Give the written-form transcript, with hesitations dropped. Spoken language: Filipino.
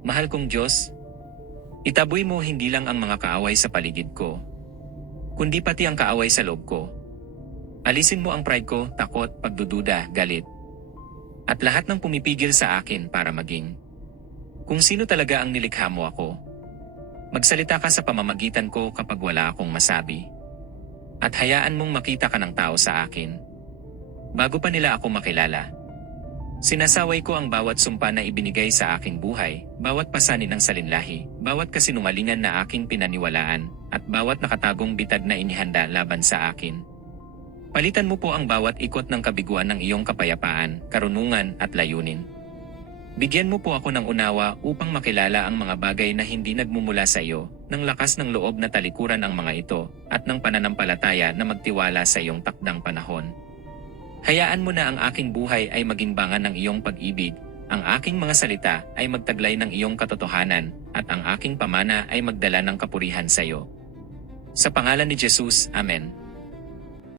Mahal kong Diyos, itaboy mo hindi lang ang mga kaaway sa paligid ko, kundi pati ang kaaway sa loob ko. Alisin mo ang pride ko, takot, pagdududa, galit, at lahat ng pumipigil sa akin para maging kung sino talaga ang nilikha mo ako. Magsalita ka sa pamamagitan ko kapag wala akong masabi. At hayaan mong makita ka ng tao sa akin bago pa nila ako makilala. Sinasaway ko ang bawat sumpa na ibinigay sa aking buhay, bawat pasanin ng salinlahi, bawat kasinungalingan na aking pinaniwalaan, at bawat nakatagong bitag na inihanda laban sa akin. Palitan mo po ang bawat ikot ng kabiguan ng iyong kapayapaan, karunungan at layunin. Bigyan mo po ako ng unawa upang makilala ang mga bagay na hindi nagmumula sa iyo, ng lakas ng loob na talikuran ang mga ito, at ng pananampalataya na magtiwala sa iyong takdang panahon. Hayaan mo na ang aking buhay ay maging bangan ng iyong pag-ibig, ang aking mga salita ay magtaglay ng iyong katotohanan, at ang aking pamana ay magdala ng kapurihan sa iyo. Sa pangalan ni Jesus, Amen.